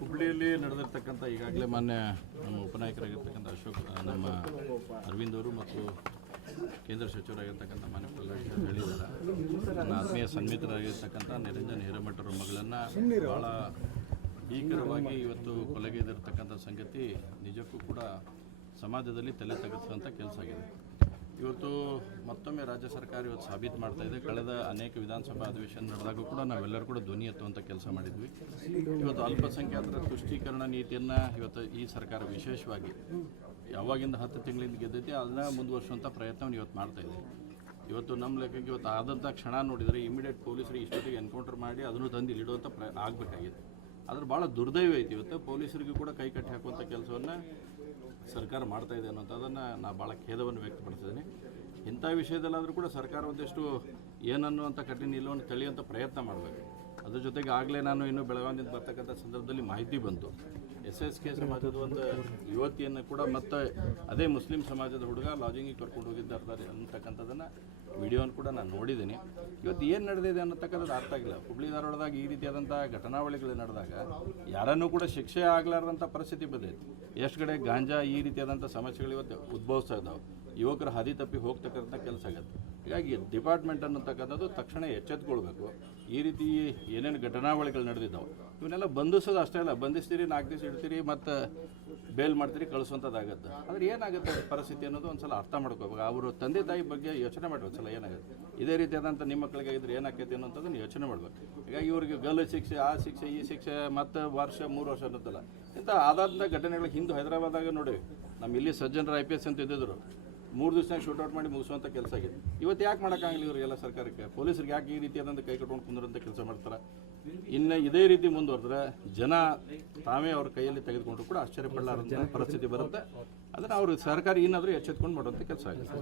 ಹುಬ್ಬಳ್ಳಿಯಲ್ಲಿ ನಡೆದಿರ್ತಕ್ಕಂಥ ಈಗಾಗಲೇ ಮಾನ್ಯ ನಮ್ಮ ಉಪನಾಯಕರಾಗಿರ್ತಕ್ಕಂಥ ಅಶೋಕ್ ನಮ್ಮ ಅರವಿಂದ್ ಅವರು ಮತ್ತು ಕೇಂದ್ರ ಸಚಿವರಾಗಿರ್ತಕ್ಕಂಥ ಮಾನ್ಯ ಪ್ರಹ್ಲಾದ್ ಹೇಳಿದ್ದಾರೆ. ನನ್ನ ಆತ್ಮೀಯ ಸನ್ಮಿತರಾಗಿರ್ತಕ್ಕಂಥ ನಿರಂಜನ್ ಹಿರೇಮಠರ ಮಗಳನ್ನು ಭಾಳ ಭೀಕರವಾಗಿ ಇವತ್ತು ಕೊಲೆಗೈದಿರ್ತಕ್ಕಂಥ ಸಂಗತಿ ನಿಜಕ್ಕೂ ಕೂಡ ಸಮಾಜದಲ್ಲಿ ತಲೆ ತಗ್ಗಿಸುವಂಥ ಕೆಲಸ ಆಗಿದೆ. ಇವತ್ತು ಮತ್ತೊಮ್ಮೆ ರಾಜ್ಯ ಸರ್ಕಾರ ಇವತ್ತು ಸಾಬೀತು ಮಾಡ್ತಾ ಇದೆ. ಕಳೆದ ಅನೇಕ ವಿಧಾನಸಭಾ ಅಧಿವೇಶನ ನಡೆದಾಗ ಕೂಡ ನಾವೆಲ್ಲರೂ ಕೂಡ ಧ್ವನಿ ಎತ್ತುವಂಥ ಕೆಲಸ ಮಾಡಿದ್ವಿ. ಇವತ್ತು ಅಲ್ಪಸಂಖ್ಯಾತರ ತುಷ್ಟೀಕರಣ ನೀತಿಯನ್ನು ಇವತ್ತು ಈ ಸರ್ಕಾರ ವಿಶೇಷವಾಗಿ ಯಾವಾಗಿಂದ ಹತ್ತು ತಿಂಗಳಿಂದ ಗೆದ್ದೈತಿ ಅದನ್ನ ಮುಂದುವರಿಸುವಂಥ ಪ್ರಯತ್ನವನ್ನು ಇವತ್ತು ಮಾಡ್ತಾ ಇದೆ. ಇವತ್ತು ನಮ್ಮ ಲೆಕ್ಕಕ್ಕೆ ಇವತ್ತು ಆದಂಥ ಕ್ಷಣ ನೋಡಿದರೆ ಇಮಿಡಿಯೇಟ್ ಪೊಲೀಸರಿಗೆ ಇಷ್ಟೊತ್ತಿಗೆ ಎನ್ಕೌಂಟರ್ ಮಾಡಿ ಅದನ್ನು ತಂದು ಇಡುವಂಥ ಪ್ರ ಆಗಬೇಕಾಗಿದೆ. ಆದ್ರೆ ಭಾಳ ದುರ್ದೈವ ಐತಿ. ಇವತ್ತು ಪೊಲೀಸರಿಗೂ ಕೂಡ ಕೈ ಕಟ್ಟಿ ಹಾಕುವಂಥ ಕೆಲಸವನ್ನು ಸರ್ಕಾರ ಮಾಡ್ತಾ ಇದೆ ಅನ್ನೋಂಥದ್ದನ್ನು ನಾನು ಭಾಳ ಖೇದವನ್ನು ವ್ಯಕ್ತಪಡಿಸಿದ್ದೀನಿ. ಇಂಥ ವಿಷಯದಲ್ಲಾದರೂ ಕೂಡ ಸರ್ಕಾರ ಒಂದಿಷ್ಟು ಏನನ್ನುವಂಥ ಕಠಿಣ ನಿಲ್ಲುವನ್ನು ತಳಿಯುವಂಥ ಪ್ರಯತ್ನ ಮಾಡಬೇಕು. ಅದ್ರ ಜೊತೆಗೆ ಆಗಲೇ ನಾನು ಇನ್ನು ಬೆಳಗಾವಿಯಿಂದ ಬರ್ತಕ್ಕಂಥ ಸಂದರ್ಭದಲ್ಲಿ ಮಾಹಿತಿ ಬಂತು. ಎಸ್ ಎಸ್ ಕೆ ಸಮಾಜದ ಒಂದು ಯುವತಿಯನ್ನು ಕೂಡ ಮತ್ತೆ ಅದೇ ಮುಸ್ಲಿಂ ಸಮಾಜದ ಹುಡುಗ ಲಾಜಿಂಗಿಗೆ ಕರ್ಕೊಂಡು ಹೋಗಿದ್ದಾರೆ ಅಂತಕ್ಕಂಥದ್ದನ್ನು ವಿಡಿಯೋನ ಕೂಡ ನಾನು ನೋಡಿದ್ದೀನಿ. ಇವತ್ತು ಏನು ನಡೆದಿದೆ ಅನ್ನತಕ್ಕಂಥದ್ದು ಅರ್ಥ ಆಗಿಲ್ಲ ಹುಬ್ಳಿ ಧಾರವಾಡದಾಗ ಈ ರೀತಿಯಾದಂಥ ಘಟನಾವಳಿಗಳು ನಡೆದಾಗ ಯಾರನ್ನೂ ಕೂಡ ಶಿಕ್ಷೆ ಆಗಲಾರ್ದಂಥ ಪರಿಸ್ಥಿತಿ ಬಂದೈತಿ. ಎಷ್ಟು ಕಡೆ ಗಾಂಜಾ ಈ ರೀತಿಯಾದಂಥ ಸಮಸ್ಯೆಗಳು ಇವತ್ತು ಉದ್ಭವಿಸ್ತಾ ಇದ್ದಾವೆ ಯುವಕರು ಹಾದಿ ತಪ್ಪಿ ಹೋಗ್ತಕ್ಕಂಥ ಕೆಲಸ ಆಗುತ್ತೆ. ಹೀಗಾಗಿ ಡಿಪಾರ್ಟ್ಮೆಂಟ್ ಅನ್ನತಕ್ಕಂಥದ್ದು ತಕ್ಷಣ ಎಚ್ಚೆತ್ಕೊಳ್ಬೇಕು. ಈ ರೀತಿ ಏನೇನು ಘಟನಾವಳಿಗಳು ನಡೆದಿದ್ದಾವೆ, ಇವನ್ನೆಲ್ಲ ಬಂಧಿಸೋದು ಅಷ್ಟೇ ಅಲ್ಲ, ಬಂಧಿಸ್ತೀರಿ, ನಾಲ್ಕು ದಿವಸ ಇಡ್ತೀರಿ, ಮತ್ತು ಬೇಲ್ ಮಾಡ್ತೀರಿ ಕಳಿಸುವಂಥದ್ದಾಗತ್ತೆ ಆದರೆ ಏನಾಗುತ್ತೆ ಪರಿಸ್ಥಿತಿ ಅನ್ನೋದು ಒಂದು ಸಲ ಅರ್ಥ ಮಾಡ್ಕೋಬೇಕು. ಅವರು ತಂದೆ ತಾಯಿ ಬಗ್ಗೆ ಯೋಚನೆ ಮಾಡಿ ಒಂದು ಸಲ ಏನಾಗುತ್ತೆ. ಇದೇ ರೀತಿಯಾದಂಥ ನಿಮ್ಮ ಮಕ್ಕಳಿಗೆ ಇದ್ರೆ ಏನಾಕೈತಿ ಅನ್ನೋಂಥದ್ದನ್ನು ಯೋಚನೆ ಮಾಡಬೇಕು. ಹೀಗಾಗಿ ಇವರಿಗೆ ಗಲ್ಲು ಶಿಕ್ಷೆ, ಆ ಶಿಕ್ಷೆ, ಈ ಶಿಕ್ಷೆ, ಮತ್ತು ವರ್ಷ, ಮೂರು ವರ್ಷ ಅನ್ನೋದಲ್ಲ ಇಂಥ ಆದಂಥ ಘಟನೆಗಳು ಹಿಂದೂ ಹೈದರಾಬಾದಾಗ ನೋಡಿ ನಮ್ಮ ಇಲ್ಲಿ ಸಜ್ಜನರ ಐ ಪಿ ಎಸ್ ಅಂತ ಇದ್ದಿದ್ರು. ಮೂರು ಶೂಟ್ ಔಟ್ ಮಾಡಿ ಮುಗಿಸುವಂಥ ಕೆಲಸ ಆಗಿದೆ. ಇವತ್ತು ಯಾಕೆ ಮಾಡೋಕ್ಕಾಗಲಿ ಇವರಿಗೆಲ್ಲ ಸರ್ಕಾರಕ್ಕೆ? ಪೊಲೀಸರಿಗೆ ಯಾಕೆ ಈ ರೀತಿಯಾದಂಥ ಕೈ ಕಟ್ಕೊಂಡು ಕುಂದ್ರಂಥ ಕೆಲಸ ಮಾಡ್ತಾರೆ? ಇನ್ನು ಇದೇ ರೀತಿ ಮುಂದುವರೆದ್ರೆ ಜನ ತಾವೇ ಅವ್ರ ಕೈಯಲ್ಲಿ ತೆಗೆದುಕೊಂಡ್ರು ಕೂಡ ಆಶ್ಚರ್ಯಪಡಲಾರಂಥ ಪರಿಸ್ಥಿತಿ ಬರುತ್ತೆ. ಅದನ್ನು ಅವರು ಸರ್ಕಾರ ಏನಾದರೂ ಎಚ್ಚೆತ್ಕೊಂಡು ಮಾಡುವಂಥ ಕೆಲಸ ಆಗುತ್ತೆ